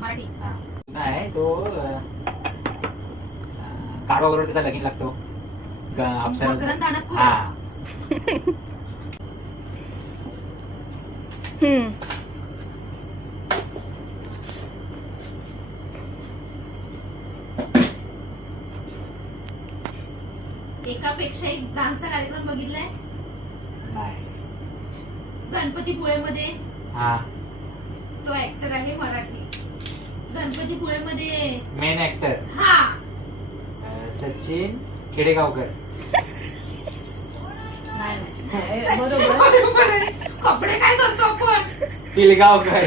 मराठी नाही तो काढवा बरोबर त्याचा लगीन लागतो मकरंद अनासपुरे. हा एकापेक्षा एक डान्सचा कार्यक्रम बघितलाय नाही गणपतीपुळेमध्ये. हा तो ऍक्टर आहे मराठी. गणपतीपुळेमध्ये मेन ऍक्टर हा सचिन खेडेगावकर. बरोबर. कपडे काय करतो आपण. पिलगावकर.